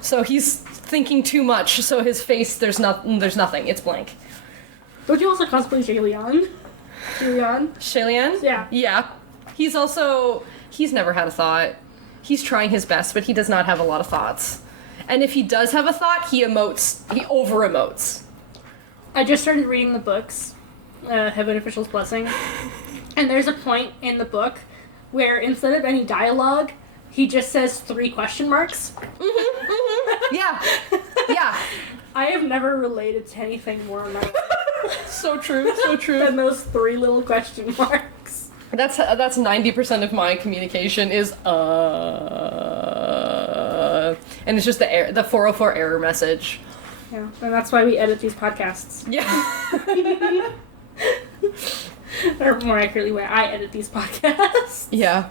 So he's thinking too much, so his face, there's nothing, it's blank. Don't you also cosplay Jalian? Shalian? Yeah. Yeah. He's never had a thought. He's trying his best, but he does not have a lot of thoughts. And if he does have a thought, he over-emotes. I just started reading the books, Heaven Official's Blessing, and there's a point in the book where instead of any dialogue, he just says 3 question marks. Yeah. Yeah. I have never related to anything more in my life. So true. Than those 3 little question marks. That's 90% of my communication is and it's just the 404 error message. Yeah, and that's why we edit these podcasts. Yeah. Or more accurately, why I edit these podcasts. Yeah.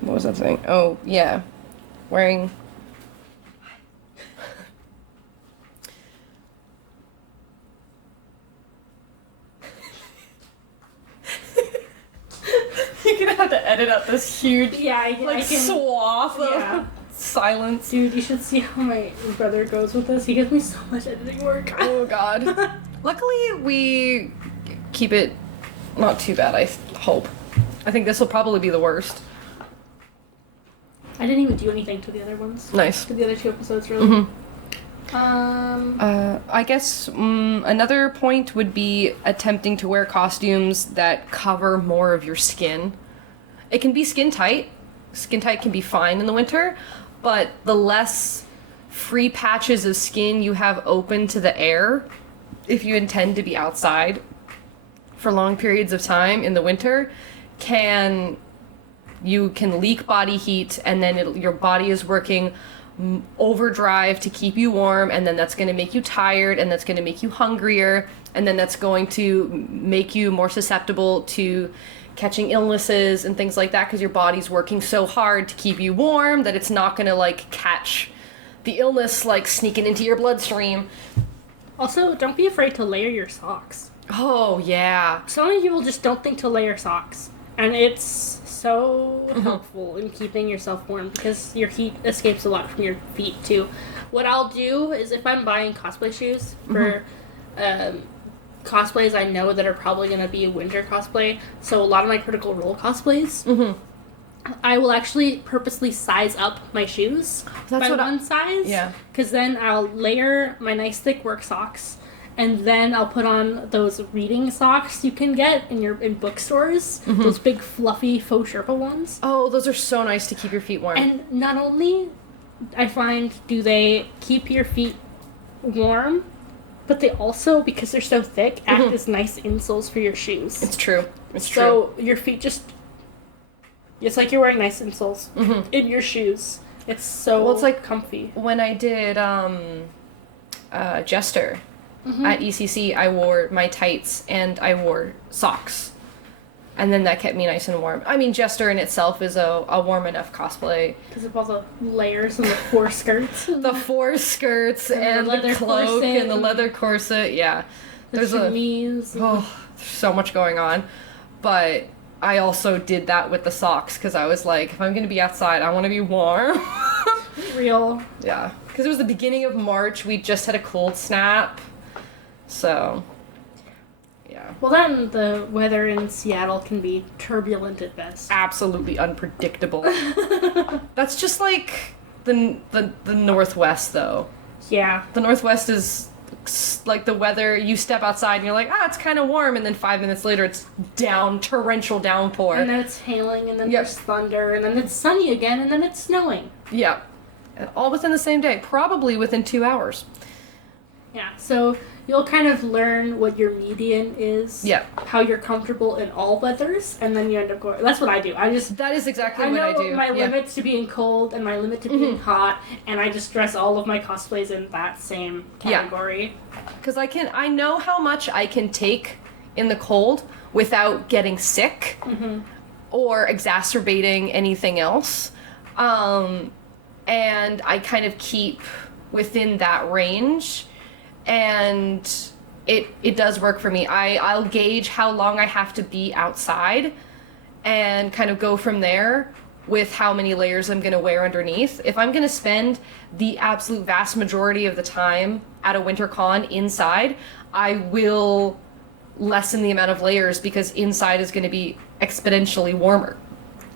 What was that saying? Oh, yeah. Wearing... You're gonna have to edit out this huge, swath of silence. Dude, you should see how my brother goes with this. He gives me so much editing work. Oh, God. Luckily, we keep it not too bad, I hope. I think this will probably be the worst. I didn't even do anything to the other ones. Nice. To the other 2 episodes, really. Mm-hmm. I guess another point would be attempting to wear costumes that cover more of your skin. It can be skin tight. Skin tight can be fine in the winter, but the less free patches of skin you have open to the air if you intend to be outside for long periods of time in the winter, you can leak body heat, and then your body is working overdrive to keep you warm, and then that's going to make you tired, and that's going to make you hungrier, and then that's going to make you more susceptible to catching illnesses and things like that, because your body's working so hard to keep you warm that it's not going to like catch the illness like sneaking into your bloodstream. Also, don't be afraid to layer your socks. Oh yeah, So many people just don't think to layer socks, and it's so helpful in keeping yourself warm because your heat escapes a lot from your feet too. What I'll do is if I'm buying cosplay shoes for cosplays I know that are probably going to be a winter cosplay, so a lot of my Critical Role cosplays, I will actually purposely size up my shoes by one size. Yeah. Because then I'll layer my nice thick work socks, and then I'll put on those reading socks you can get in bookstores. Those big fluffy faux Sherpa ones. Oh, those are so nice to keep your feet warm. And not only, I find, do they keep your feet warm, but they also, because they're so thick, act as nice insoles for your shoes. It's true. It's true. So your feet just... It's like you're wearing nice insoles in your shoes. It's so it's like comfy. When I did Jester at ECC, I wore my tights and I wore socks. And then that kept me nice and warm. I mean, Jester in itself is a warm enough cosplay. Because of all the layers and the 4 skirts. The 4 skirts and the cloak and the leather corset, yeah. There's chemise. there's so much going on. But I also did that with the socks because I was like, if I'm going to be outside, I want to be warm. Real. Yeah. Because it was the beginning of March. We just had a cold snap. So, yeah. Well, then the weather in Seattle can be turbulent at best. Absolutely unpredictable. That's just like the Northwest, though. Yeah. The Northwest is like the weather, you step outside and you're like, it's kind of warm, and then 5 minutes later it's torrential downpour. And then it's hailing, and then there's thunder, and then it's sunny again, and then it's snowing. Yeah. All within the same day, probably within 2 hours. Yeah, so you'll kind of learn what your median is. Yeah. How you're comfortable in all weathers, and then you end up going... That's what I do. That is exactly what I do. I know my limits to being cold and my limit to being hot, and I just dress all of my cosplays in that same category. Because I know how much I can take in the cold without getting sick or exacerbating anything else. And I kind of keep within that range. And it does work for me. I'll gauge how long I have to be outside and kind of go from there with how many layers I'm going to wear underneath. If I'm going to spend the absolute vast majority of the time at a winter con inside, I will lessen the amount of layers because inside is going to be exponentially warmer.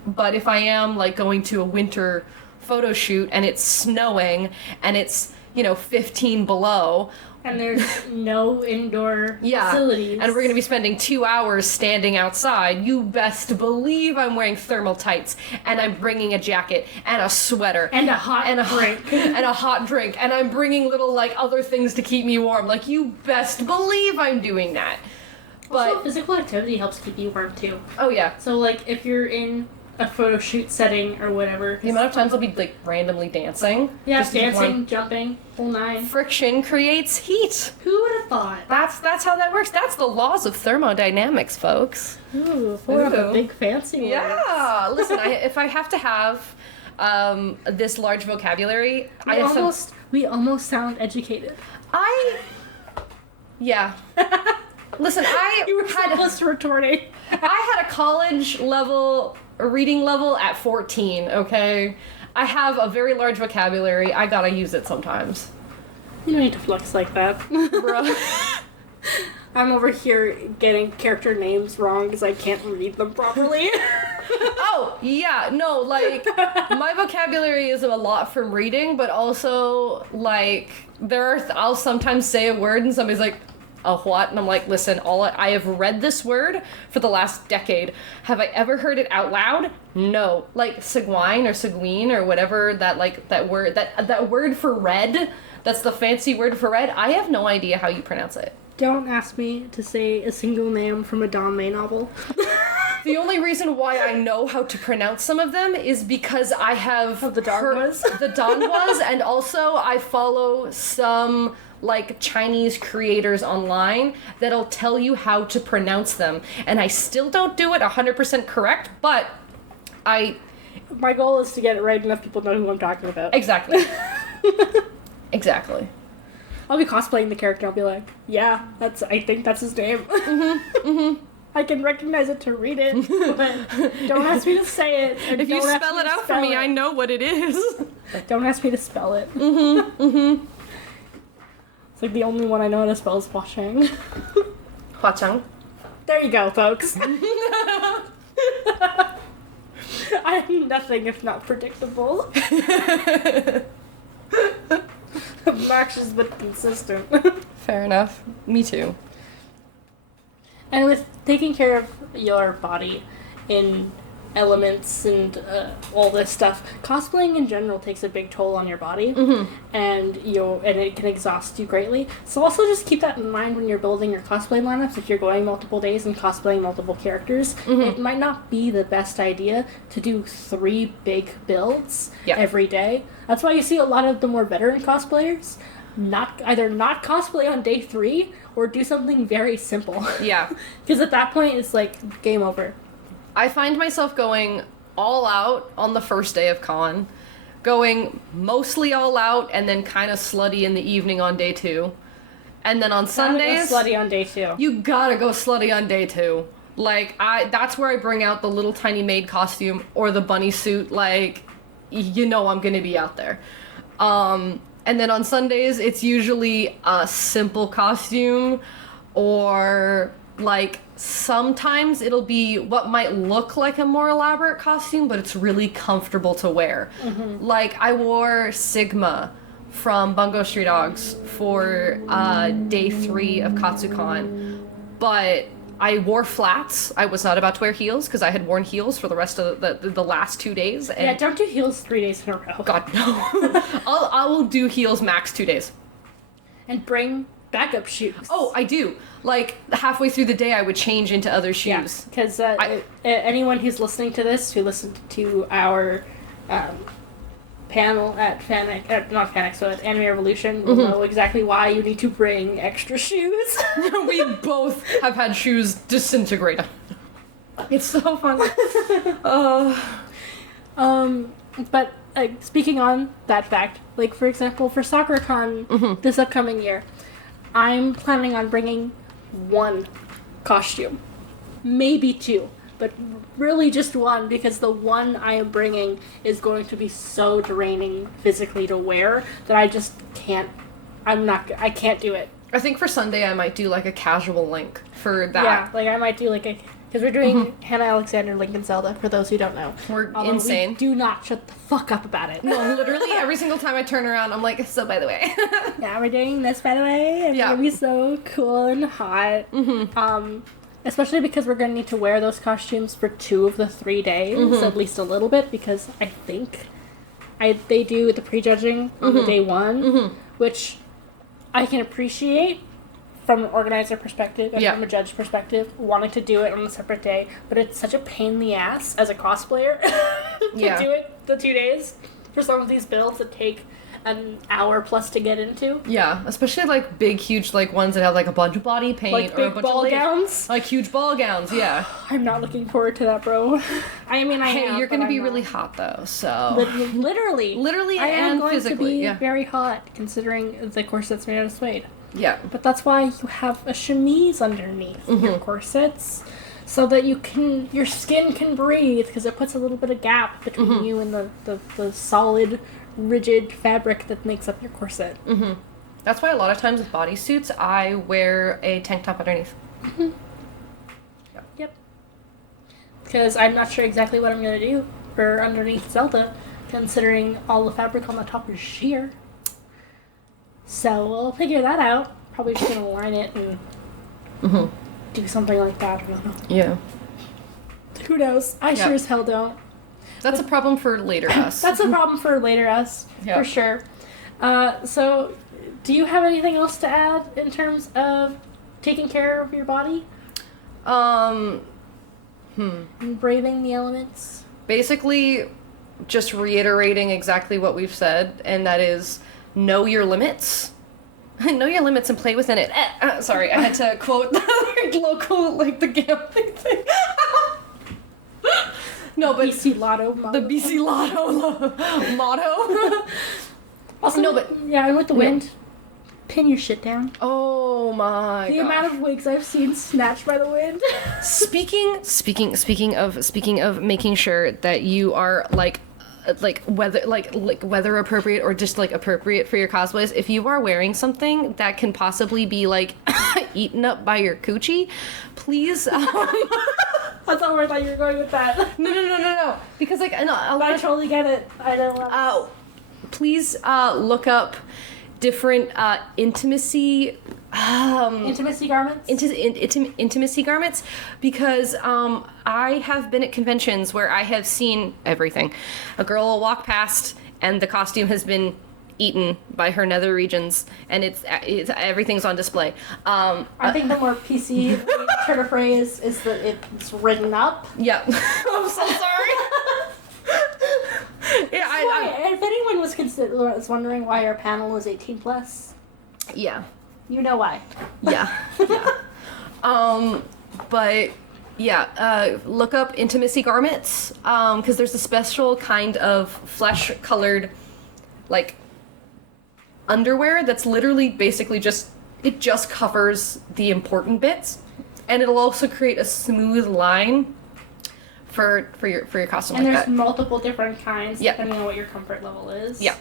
But if I am like going to a winter photo shoot and it's snowing and it's 15 below, and there's no indoor facilities. And we're going to be spending 2 hours standing outside. You best believe I'm wearing thermal tights, and I'm bringing a jacket and a sweater and a hot drink and a hot drink, and I'm bringing little like other things to keep me warm. Like, you best believe I'm doing that. But also, physical activity helps keep you warm too. Oh yeah. So like if you're in a photo shoot setting or whatever. The amount of times I'll be like randomly dancing. Yeah, just dancing, jumping, whole 9. Friction creates heat. Who would have thought? That's how that works. That's the laws of thermodynamics, folks. Ooh, what a big fancy one. Yeah. Listen, if I have to have this large vocabulary, we almost sound educated. Yeah. Listen, you were so close to retorting. I had a college level, a reading level at 14, okay? I have a very large vocabulary. I gotta use it sometimes. You don't need to flex like that. Bro. I'm over here getting character names wrong because I can't read them properly. Oh, yeah, no, like, my vocabulary is a lot from reading, but also, like, I'll sometimes say a word and somebody's like, a what? And I'm like, listen, I have read this word for the last decade. Have I ever heard it out loud? No. Like seguin or seguin or whatever that word for red, that's the fancy word for red. I have no idea how you pronounce it. Don't ask me to say a single name from a Don May novel. The only reason why I know how to pronounce some of them is because I have the Donwas? the Donwas, and also I follow some like Chinese creators online that'll tell you how to pronounce them, and I still don't do it 100% correct, but my goal is to get it right enough people know who I'm talking about. Exactly. Exactly. I'll be cosplaying the character. I'll be like, yeah, I think that's his name. I can recognize it to read it, but don't ask me to say it. If you spell it out for me, I know what it is. Don't ask me to spell it. It's like the only one I know how to spell is Hua Chang. Hua Chang. There you go, folks. I'm nothing if not predictable. Obnoxious but consistent. Fair enough. Me too. And with taking care of your body in elements and all this stuff, cosplaying in general takes a big toll on your body, and it can exhaust you greatly. So also just keep that in mind when you're building your cosplay lineups. If you're going multiple days and cosplaying multiple characters, it might not be the best idea to do 3 big builds every day. That's why you see a lot of the more veteran cosplayers either not cosplay on day 3 or do something very simple. Yeah. Because at that point, it's like, game over. I find myself going all out on the first day of con, going mostly all out, and then kind of slutty in the evening on day 2. And then on Sundays... Gotta go slutty on day 2. You gotta go slutty on day 2. Like, that's where I bring out the little tiny maid costume or the bunny suit, like, you know I'm gonna be out there. And then on Sundays, it's usually a simple costume, or, like, sometimes it'll be what might look like a more elaborate costume, but it's really comfortable to wear. Like, I wore Sigma from Bungo Stray Dogs for day 3 of KatsuCon, but I wore flats. I was not about to wear heels because I had worn heels for the rest of the last 2 days. And yeah, don't do heels 3 days in a row. God, no. I will do heels max 2 days. And bring backup shoes. Oh, I do. Like, halfway through the day, I would change into other shoes. Because anyone who's listening to this, who listened to our panel at not Fanic, so at Anime Revolution, will know exactly why you need to bring extra shoes. We both have had shoes disintegrate. It's so fun. But speaking on that fact, like, for example, for SoccerCon this upcoming year, I'm planning on bringing 1 costume. Maybe 2. But really just 1, because the one I am bringing is going to be so draining physically to wear that I just can't, I can't do it. I think for Sunday I might do, like, a casual Link for that. Yeah, like, I might do, like, because we're doing Hannah Alexander, Link, and Zelda, for those who don't know. We're insane. We do not shut the fuck up about it. No, literally every single time I turn around, I'm like, so by the way. Yeah, we're doing this, by the way. It's gonna be so cool and hot. Especially because we're gonna need to wear those costumes for 2 of the 3 days, at least a little bit, because I think they do the prejudging on the day 1, which I can appreciate from an organizer perspective and from a judge perspective, wanting to do it on a separate day, but it's such a pain in the ass as a cosplayer to do it the 2 days for some of these builds that take an hour plus to get into. Yeah, especially like big, huge like ones that have like a bunch of body paint, like or a big bunch ball of gowns. Like huge ball gowns, yeah. I'm not looking forward to that, bro. I mean, you're gonna be really hot though, so literally, I am going physically, to be very hot considering the corset's made out of suede. Yeah, but that's why you have a chemise underneath your corsets, so that your skin can breathe, because it puts a little bit of gap between you and the solid, rigid fabric that makes up your corset. That's why a lot of times with bodysuits, I wear a tank top underneath. Yep. Because I'm not sure exactly what I'm going to do for underneath Zelda, considering all the fabric on the top is sheer. So we'll figure that out. Probably just going to line it and do something like that. I don't know. Yeah. Who knows? I sure as hell don't. That's a problem for later us. That's a problem for later us, for sure. So, do you have anything else to add in terms of taking care of your body? Braving the elements? Basically, just reiterating exactly what we've said, and that is, know your limits. Know your limits and play within it. Sorry, I had to quote the local, like, the gambling thing. No, but BC Lotto motto. the BC Lotto motto. Also, no, but yeah, and with the wind, pin your shit down. oh my The god. amount of wigs I've seen snatched by the wind. Speaking of making sure that you are like weather appropriate or just like appropriate for your cosplays. If you are wearing something that can possibly be like eaten up by your coochie, please. That's not where I thought you were going with that. No. Because like a lot I of totally get it. I don't. please look up different intimacy Intimacy garments. intimacy garments, because I have been at conventions where I have seen everything. A girl will walk past and the costume has been eaten by her nether regions, and it's everything's on display. I think the more PC turn of phrase is that it's written up. Yeah. I'm so sorry. Yeah, If anyone was wondering why our panel was 18 plus, yeah. you know why. Yeah. But yeah, look up intimacy garments, because there's a special kind of flesh-colored, like, underwear that's literally basically just covers the important bits, and it'll also create a smooth line for your costume. And like there's that. multiple different kinds Yeah. depending on what your comfort level is. Yeah.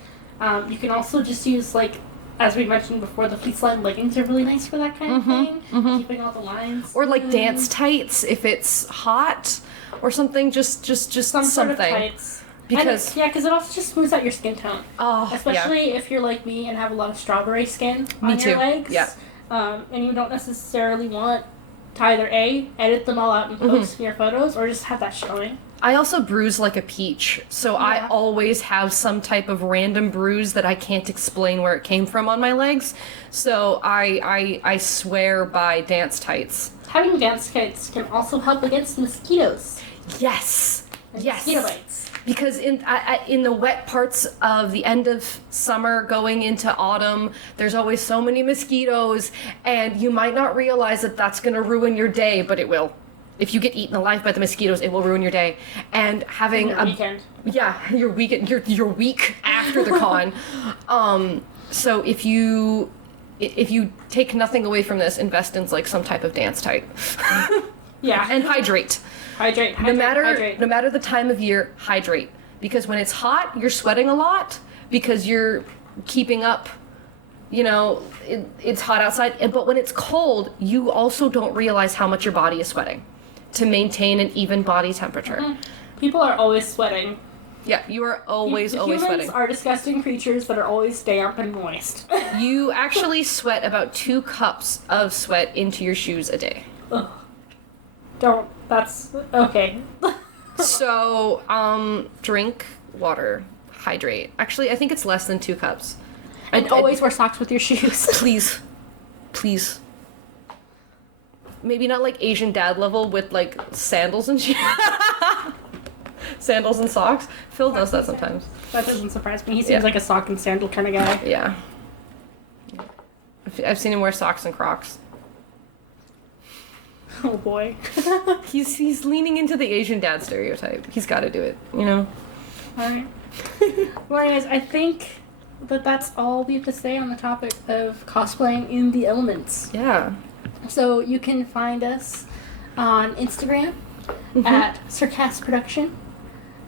You can also just use, like, as we mentioned before, the fleece line leggings are really nice for that kind of thing. Keeping all the lines. Or like dance tights if it's hot, or something. Just Some sort of something. tights. Because because it also just smooths out your skin tone. Especially if you're like me and have a lot of strawberry skin on too. your legs. Yeah. And you don't necessarily want to either edit them all out and post in your photos, or just have that showing. I also bruise like a peach, so I always have some type of random bruise that I can't explain where it came from on my legs. So I swear by dance tights. Having dance tights can also help against mosquitoes. Yes. And Yes. mosquito bites. Because in the wet parts of the end of summer going into autumn, there's always so many mosquitoes, and you might not realize that that's going to ruin your day, but it will. If you get eaten alive by the mosquitoes, it will ruin your day. And having Your weekend. Yeah, your weekend, your week after the con. So if you take nothing away from this, invest in like some type of dance tight. Yeah. And hydrate. Hydrate. No matter the time of year, hydrate. Because when it's hot, you're sweating a lot because you're keeping up. You know, it's hot outside. But when it's cold, you also don't realize how much your body is sweating to maintain an even body temperature. People are always sweating. Yeah, you are always sweating. Humans are disgusting creatures that are always damp and moist. You actually sweat about 2 cups of sweat into your shoes a day. Ugh. That's okay. So, drink water, hydrate. Actually, I think it's less than 2 cups. And always wear socks with your shoes. Please. Maybe not like Asian dad level with like sandals and shit. Sandals and socks. Phil does that sometimes. That doesn't surprise me. He seems like a sock and sandal kind of guy. Yeah. I've seen him wear socks and Crocs. Oh boy. He's leaning into the Asian dad stereotype. He's got to do it, you know? Alright. Well, anyways, I think that's all we have to say on the topic of cosplaying in the elements. Yeah. So you can find us on Instagram at Circast Production.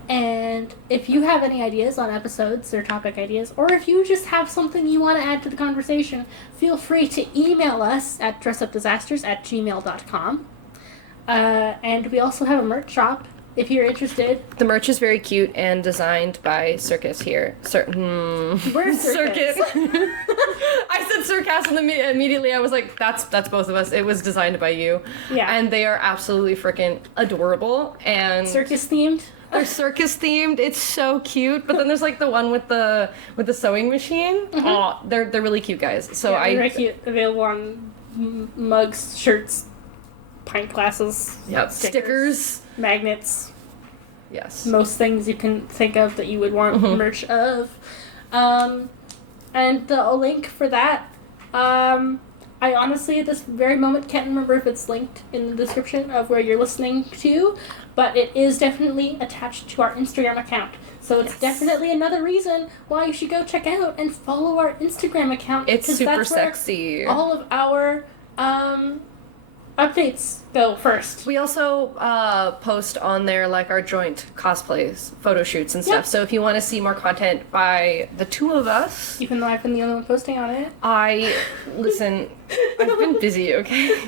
And if you have any ideas on episodes or topic ideas, or if you just have something you want to add to the conversation, feel free to email us at dressupdisasters@gmail.com. And we also have a merch shop if you're interested. The merch is very cute and designed by Circus here. We're Circuit. I said Circus and immediately I was like, that's both of us. It was designed by you. Yeah. And they are absolutely freaking adorable. And Circus themed. they're circus themed. It's so cute. But then there's like the one with the sewing machine. Oh, they're really cute guys. So Very cute. Available on mugs, shirts, pint glasses. Yep. Stickers. Magnets. Yes. Most things you can think of that you would want merch of. And the link for that, I honestly at this very moment can't remember if it's linked in the description of where you're listening to, but it is definitely attached to our Instagram account. So it's definitely another reason why you should go check out and follow our Instagram account. It's because super that's where sexy. all of our updates go first. We also post on there like our joint cosplays, photo shoots and stuff. Yep. So if you want to see more content by the two of us, Even though I've been the only one posting on it. Listen, I've been busy, okay?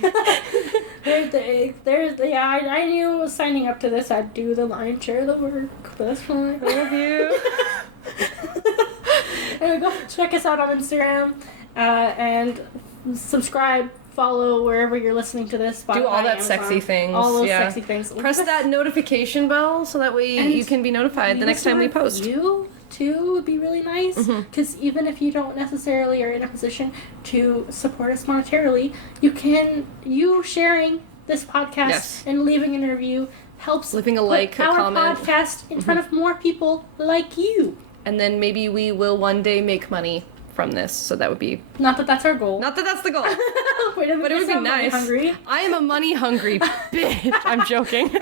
I knew signing up to this I'd do the lion's share of the work, but that's fine. I love you. Anyway, go check us out on Instagram, and subscribe, follow wherever you're listening to this. Do all Spotify, that Amazon, sexy things. all those yeah. sexy things. Press that notification bell so that way And you can be notified the next time we post. You too would be really nice, because even if you don't necessarily are in a position to support us monetarily, you sharing this podcast and leaving a review helps leaving a put like, a our comment podcast in front of more people like you. And then maybe we will one day make money from this, so that would be... Not that that's our goal. Not that that's the goal, Wait, but it would be nice. Hungry. I am a money-hungry bitch. I'm joking.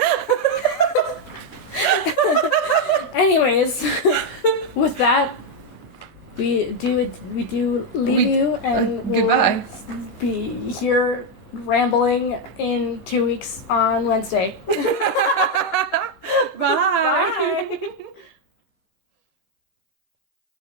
Anyways, with that, we do leave you, and we'll goodbye. be here rambling in 2 weeks on Wednesday. Bye. Bye.